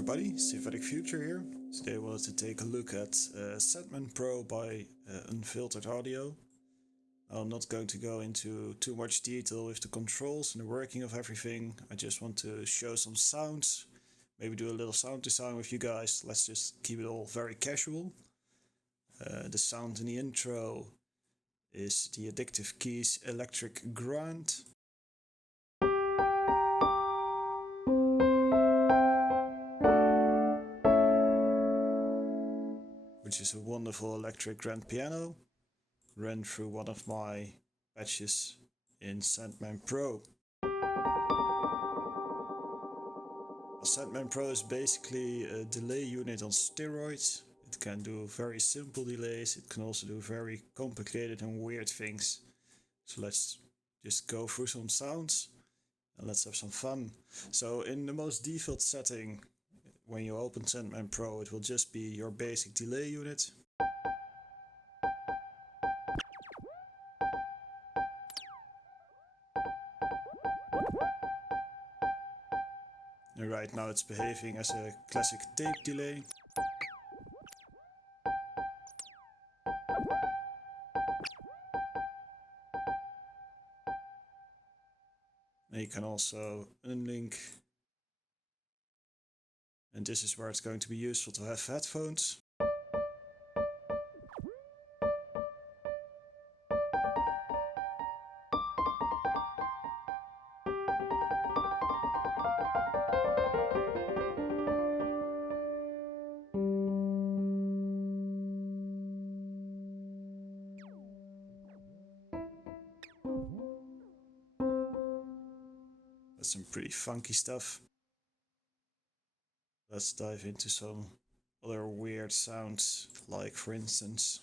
everybody, Synthetic Future here. Today I wanted to take a look at Sandman Pro by Unfiltered Audio. I'm not going to go into too much detail with the controls and the working of everything. I just want to show some sounds, maybe do a little sound design with you guys. Let's just keep it all very casual. The sound in the intro is the Addictive Keys Electric Grand. Which is a wonderful electric grand piano, run through one of my patches in Sandman Pro. Sandman Pro is basically a delay unit on steroids. It can do very simple delays, it can also do very complicated and weird things. So let's just go through some sounds and let's have some fun. So in the most default setting, when you open Sandman Pro, it will just be your basic delay unit. And right now it's behaving as a classic tape delay. And you can also unlink. And this is where it's going to be useful to have headphones. That's some pretty funky stuff. Let's dive into some other weird sounds, like for instance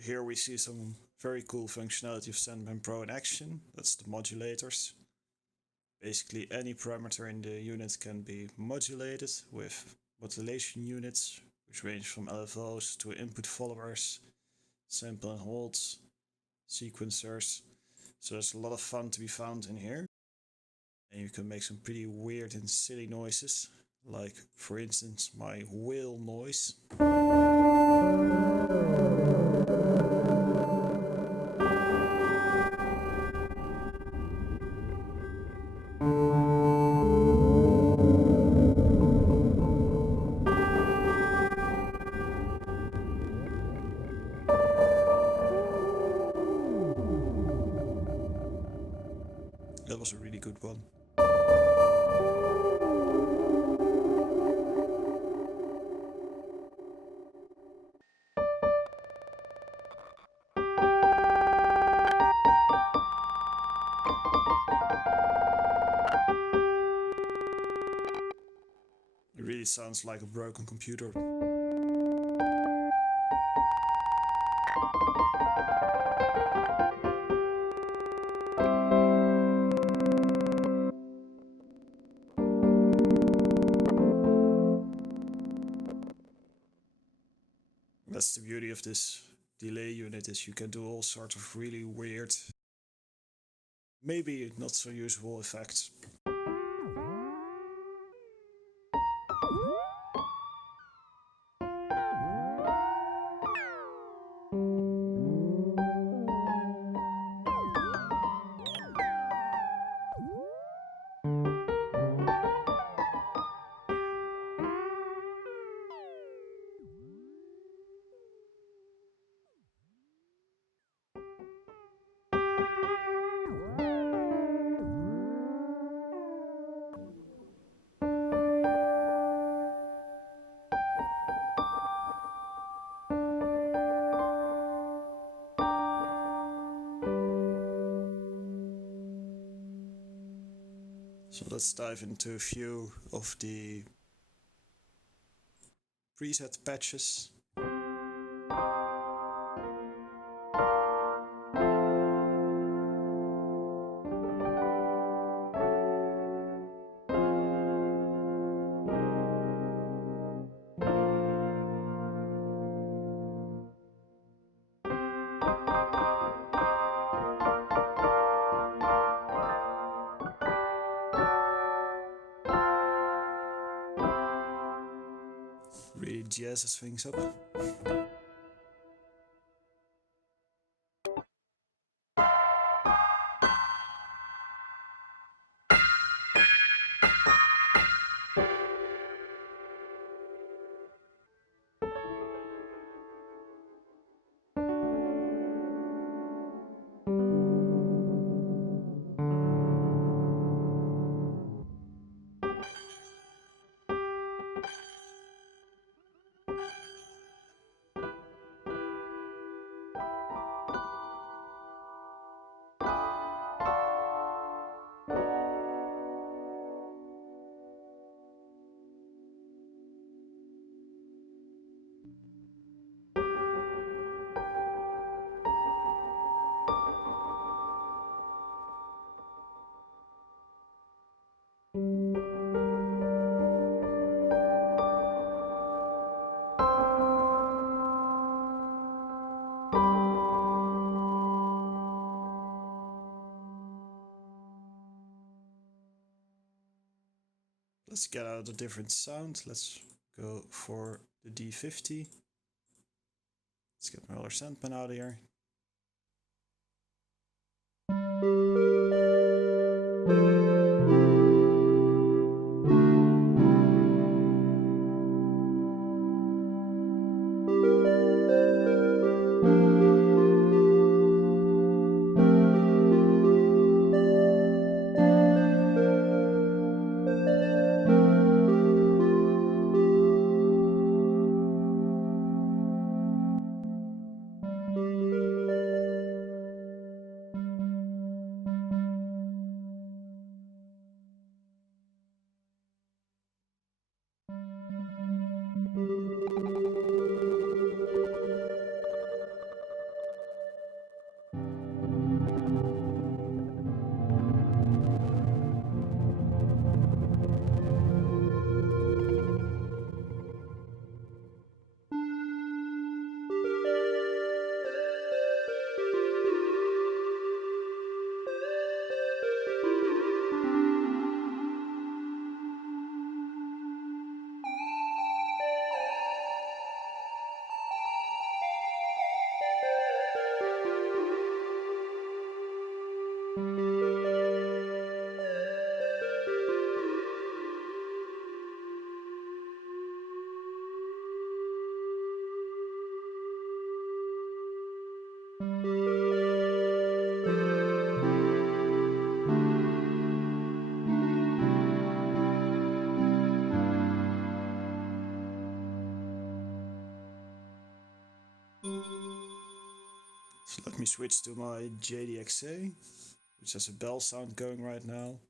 here we see some very cool functionality of Sandman Pro in action. That's the modulators. Basically any parameter in the unit can be modulated with modulation units, which range from LFOs to input followers, sample and holds, sequencers. So there's a lot of fun to be found in here. And you can make some pretty weird and silly noises, like for instance my whale noise. That was a really good one. It really sounds like a broken computer. That's the beauty of this delay unit, is you can do all sorts of really weird, maybe not so usual effects. So let's dive into a few of the preset patches. Really jazzes things up. Let's get out a different sound. Let's go for the D50. Let's get my other Sandman out of here. So let me switch to my JDXA, which has a bell sound going right now.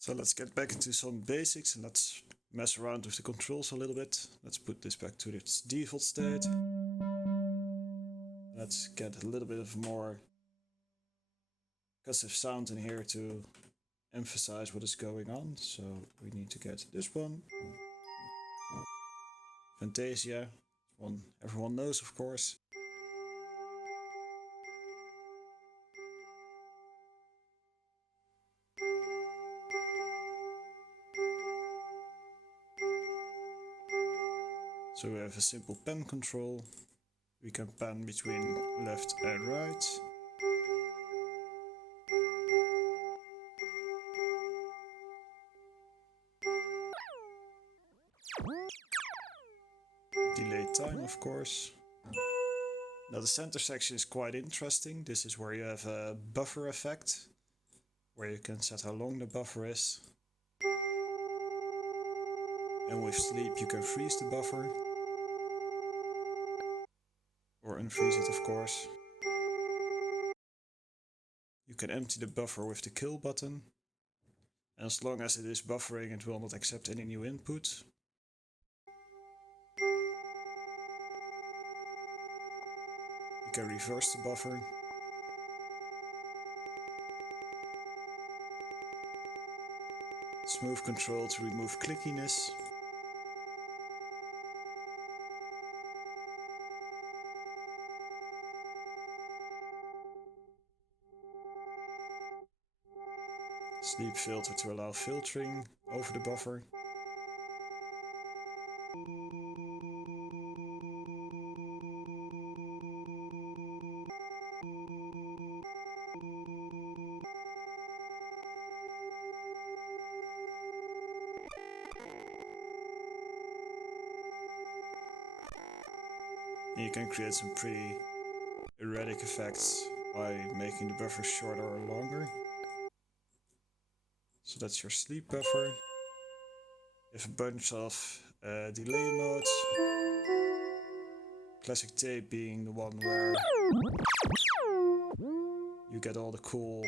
So let's get back into some basics and let's mess around with the controls a little bit. Let's put this back to its default state. Let's get a little bit of more percussive sound in here to emphasize what is going on. So we need to get this one. Fantasia, one everyone knows, of course. So we have a simple pen control. We can pan between left and right. Delay time, of course. Now the center section is quite interesting. This is where you have a buffer effect, where you can set how long the buffer is. And with sleep you can freeze the buffer. Or unfreeze it, of course. You can empty the buffer with the kill button. And as long as it is buffering, it will not accept any new input. You can reverse the buffer. Smooth control to remove clickiness. Sleep filter to allow filtering over the buffer. And you can create some pretty erratic effects by making the buffer shorter or longer. So that's your sleep buffer. You have a bunch of delay modes. Classic tape being the one where you get all the cool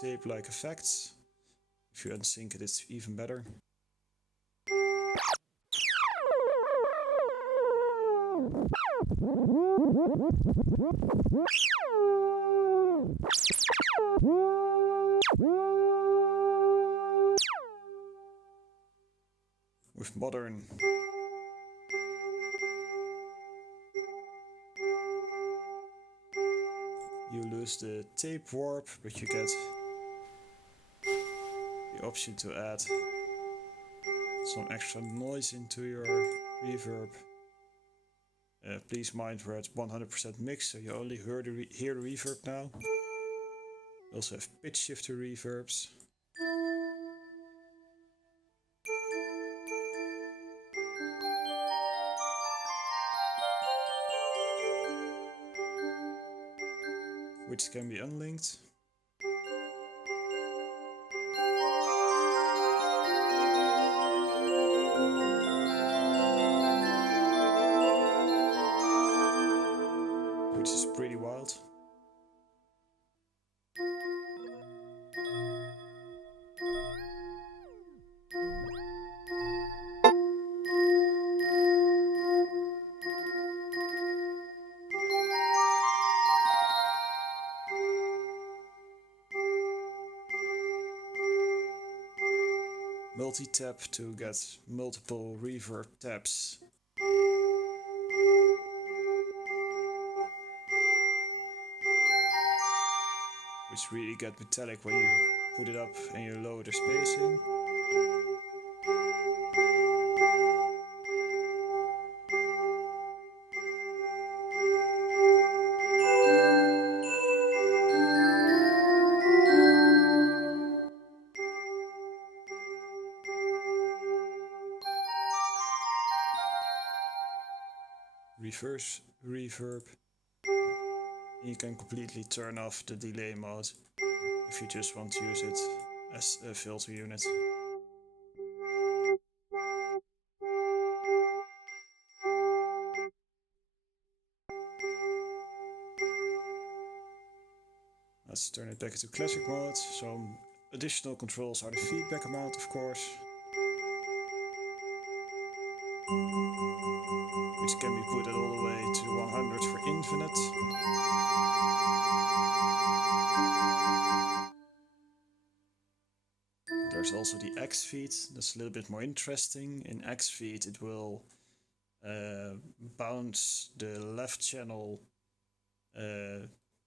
tape-like effects. If you unsync it, it's even better. With modern, you lose the tape warp, but you get the option to add some extra noise into your reverb. Please mind we're at 100% mix, so you only hear the reverb now. You also have pitch shifter reverbs. Which can be unlinked. Which is pretty wild. Multi-tap to get multiple reverb taps. which really get metallic when you put it up and you lower the spacing. Reverse reverb. You can completely turn off the delay mode if you just want to use it as a filter unit. Let's turn it back into classic mode. Some additional controls are the feedback amount, of course, which can be put all the way to 100 for infinite. There's also the X feed. That's a little bit more interesting. In X feed, it will bounce the left channel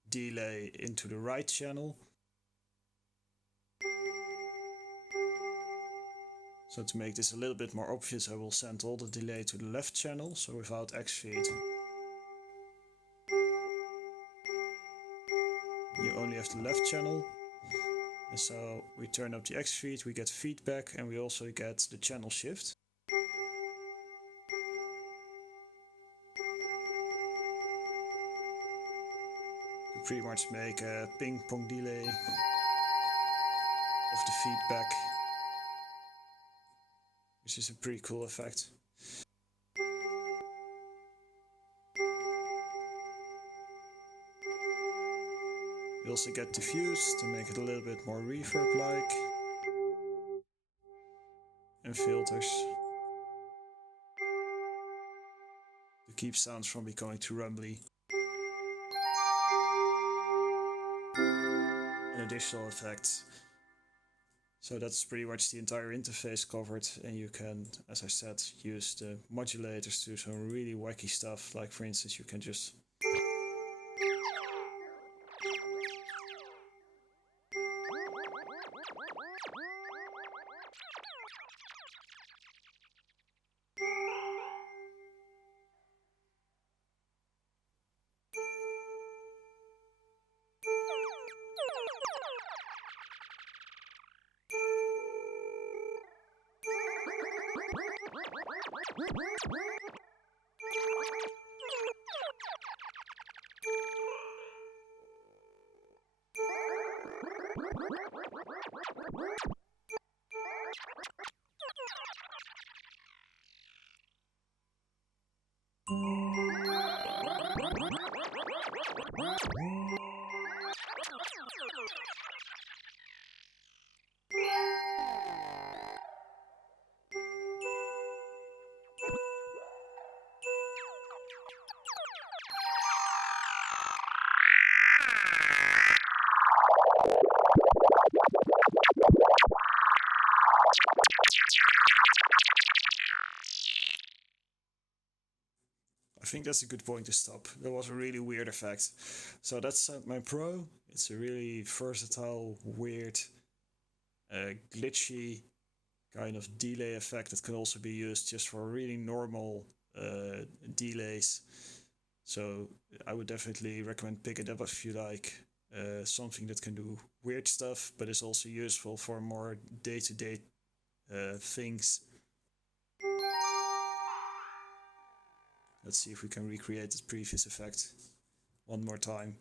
delay into the right channel. So to make this a little bit more obvious, I will send all the delay to the left channel, so without X feed. You only have the left channel. And so we turn up the X feed, we get feedback, and we also get the channel shift. To pretty much make a ping pong delay of the feedback, which is a pretty cool effect. We also get diffuse to make it a little bit more reverb-like. And filters to keep sounds from becoming too rumbly. And additional effects. So that's pretty much the entire interface covered, and you can, as I said, use the modulators to do some really wacky stuff, like for instance you can just I think that's a good point to stop. That was a really weird effect. So that's Sandman Pro. It's a really versatile, weird, glitchy kind of delay effect that can also be used just for really normal delays. So I would definitely recommend pick it up if you like something that can do weird stuff, but is also useful for more day-to-day things. Let's see if we can recreate this previous effect one more time.